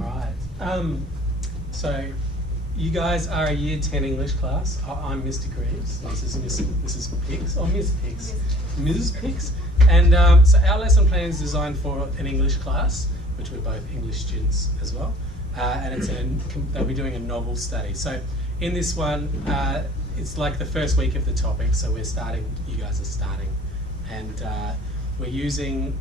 Alright, so you guys are a Year 10 English class. I'm Mr. Greaves, this is Mrs. Pix, or Miss Pix, Mrs. Pix. And so our lesson plan is designed for an English class, which we're both English students as well. And they'll be doing a novel study. So in this one, it's like the first week of the topic, so you guys are starting. And we're using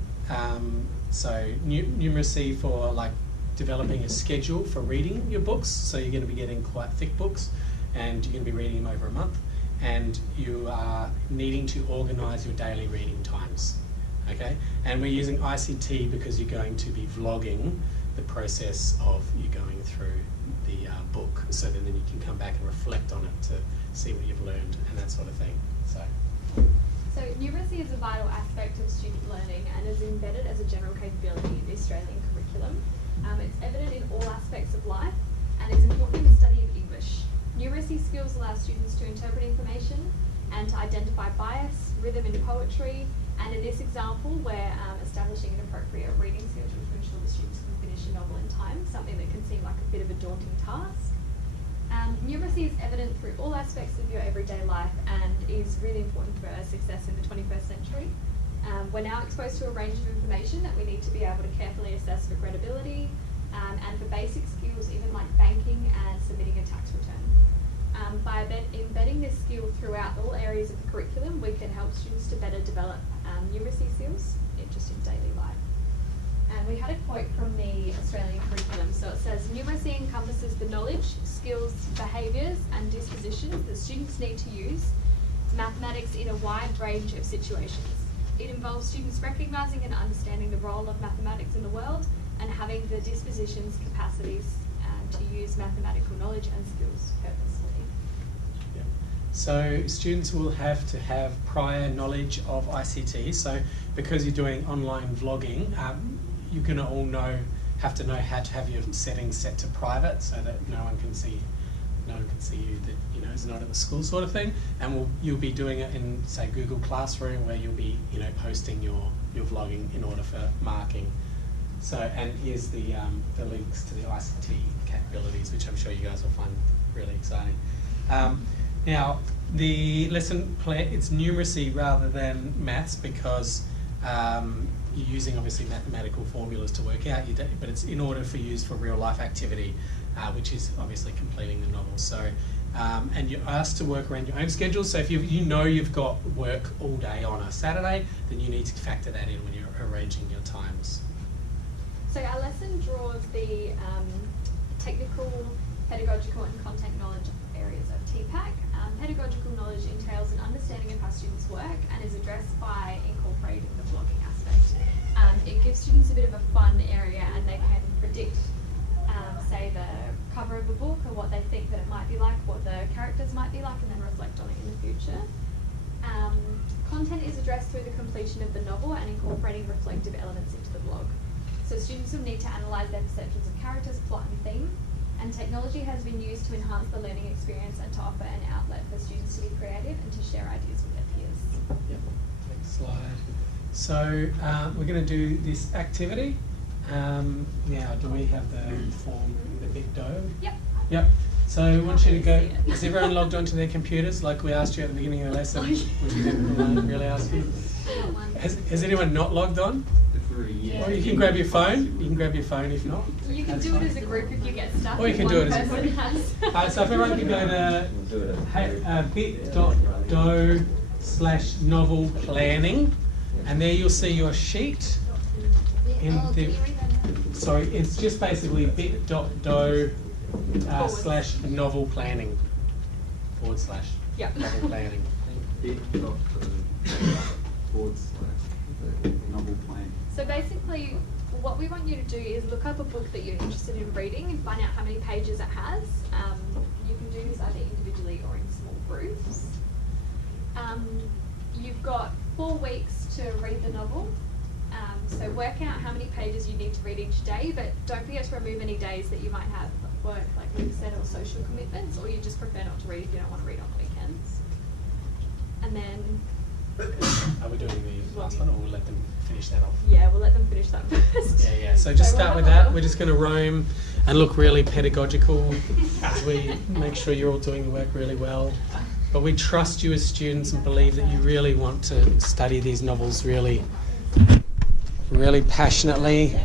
numeracy for like developing a schedule for reading your books. So you're going to be getting quite thick books and you're going to be reading them over a month, and you are needing to organise your daily reading times. Okay, and we're using ICT because you're going to be vlogging the process of you going through the book, so then you can come back and reflect on it to see what you've learned and that sort of thing. So numeracy is a vital aspect of student learning and is embedded as a general capability in the Australian curriculum. It's evident in all aspects of life and is important in the study of English. Numeracy skills allow students to interpret information and to identify bias, rhythm in poetry, and in this example we're establishing an appropriate reading schedule to ensure the students can finish a novel in time, something that can seem like a bit of a daunting task. Numeracy is evident through all aspects of your everyday life and is really important for success in the 21st century. We're now exposed to a range of information that we need to be able to carefully assess for credibility and for basic skills, even like banking and submitting a tax return. By embedding this skill throughout all areas of the curriculum, we can help students to better develop numeracy skills just in daily life. And we had a quote from the Australian curriculum. So it says, numeracy encompasses the knowledge, skills, behaviours and dispositions that students need to use mathematics in a wide range of situations. It involves students recognising and understanding the role of mathematics in the world and having the dispositions, capacities to use mathematical knowledge and skills purposefully. Yeah. So students will have to have prior knowledge of ICT. So because you're doing online vlogging, you're going to all have to know how to have your settings set to private so that no one can see you that is not at the school sort of thing. And you'll be doing it in, say, Google Classroom, where you'll be posting your vlogging in order for marking. So, and here's the links to the ICT capabilities, which I'm sure you guys will find really exciting. Now, the lesson plan, it's numeracy rather than maths because you're using obviously mathematical formulas to work out your day, but it's in order for use for real life activity, which is obviously completing the novel. So, and you're asked to work around your own schedule. So if you've got work all day on a Saturday, then you need to factor that in when you're arranging your times. So our lesson draws the technical, pedagogical and content knowledge areas of TPAC. Pedagogical knowledge entails an understanding of how students work and is addressed by incorporating the vlogging aspect. It gives students a bit of a fun area and they can predict, say, the cover of a book or what they think that it might be like, what the characters might be like, and then reflect on it in the future. Content is addressed through the completion of the novel and incorporating reflective elements into the blog. So students will need to analyse their perceptions of characters, plot and theme, and technology has been used to enhance the learning experience and to offer an outlet for students to be creative and to share ideas with their peers. Yep. Next slide. So we're going to do this activity. Now, do we have the form, the big dough? Yep. Yep. So I want you to go, is everyone logged onto their computers like we asked you at the beginning of the lesson, which we didn't really ask you? Has anyone not logged on? Yeah. Or you can grab your phone. You can grab your phone if not. You can do it as a group if you get stuck. Or you can do it as a group. So if everyone can go to bit.do/novel planning, and there you'll see your sheet. It's just basically bit.do /novel planning / Yep. novel planning. Novel plan. So basically, what we want you to do is look up a book that you're interested in reading and find out how many pages it has. You can do this either individually or in small groups. You've got 4 weeks to read the novel. So work out how many pages you need to read each day, but don't forget to remove any days that you might have work, like we've said, or social commitments, or you just prefer not to read if you don't want to read on the weekends. And then... Are we doing the last one, or we'll let them finish that off? Yeah, we'll let them finish that first. Yeah. So just start with that. We're just going to roam. and look really pedagogical as we make sure you're all doing the work really well. But we trust you as students and believe that you really want to study these novels really, really passionately.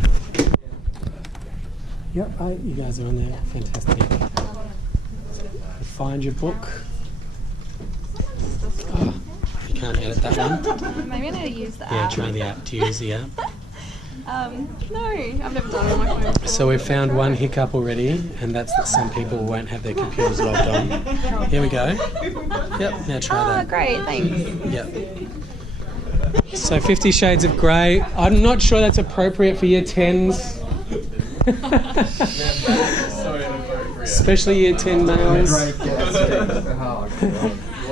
Yep, you guys are in there. Fantastic. Find your book. Oh, you can't edit that one. Maybe I need to use the Yeah, app. try the app. Do you use the app? No, I've never done it on my phone before. So we've found one hiccup already, and that's that some people won't have their computers logged on. Here we go. Yep, now try that. Great, thanks. Yep. So 50 Shades of Grey. I'm not sure that's appropriate for year 10s. Especially year 10 males.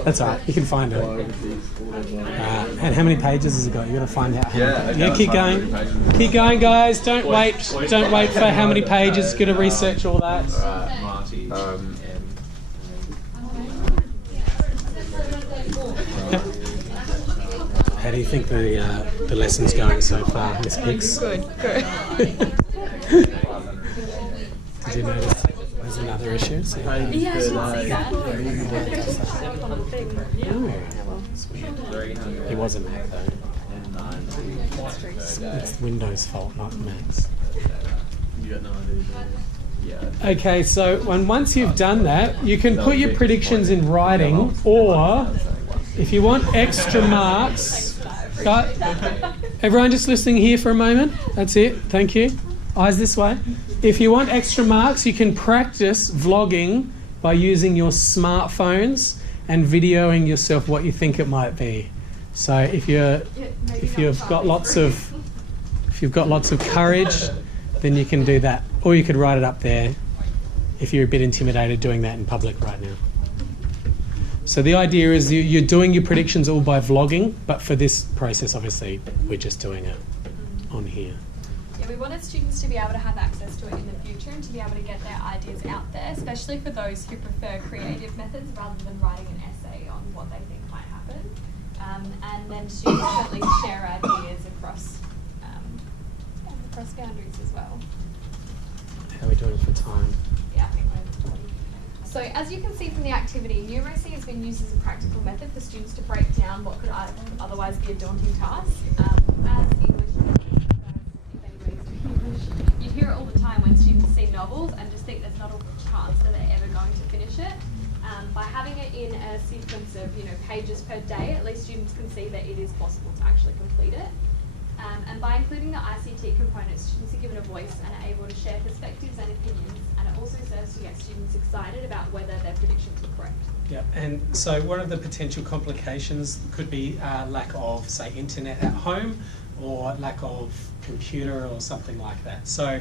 That's alright, you can find it. And how many pages has it got? You got to find out. Yeah, keep going. Keep going, guys. Don't wait. Don't wait for how many pages. Got to research all that. How do you think the lesson's going so far, Miss Hicks? Good. Did you notice there's another issue? So, Yeah, I didn't see that. He wasn't Mac though. It's Windows' fault, not Mac's. Okay, so once you've done that, you can put your predictions in writing, or if you want extra marks, everyone just listening here for a moment. That's it. Thank you. Eyes this way. If you want extra marks, you can practice vlogging by using your smartphones and videoing yourself what you think it might be. So if you've got lots of courage, then you can do that, or you could write it up there if you're a bit intimidated doing that in public right now. So the idea is you're doing your predictions all by vlogging, but for this process, obviously, we're just doing it on here. Yeah, we wanted students to be able to have access to it in the future and to be able to get their ideas out there, especially for those who prefer creative methods rather than writing an essay on what they think might happen. And then students can at least share ideas across boundaries as well. How are we doing for time? Yeah, I think we're. So as you can see from the activity, numeracy has been used as a practical method for students to break down what could otherwise be a daunting task. As English, if anybody's doing English, you hear it all the time when students see novels and just think there's not a chance that they're ever going to finish it. By having it in a sequence of pages per day, at least students can see that it is possible to actually complete it. And by including the ICT component, students are given a voice and are able to share perspectives and opinions, and it also serves to get students excited about whether their predictions were correct. Yeah, and so one of the potential complications could be lack of, say, internet at home, or lack of computer or something like that. So,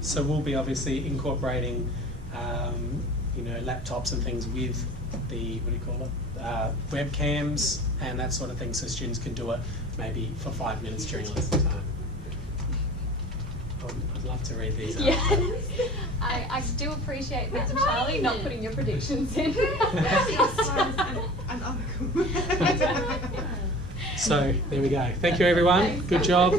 so we'll be obviously incorporating, laptops and things with the webcams and that sort of thing, so students can do it maybe for 5 minutes during lesson time. I'd love to read these out. Yeah, I do appreciate that, Charlie, not putting your predictions in. So there we go. Thank you, everyone. Good job.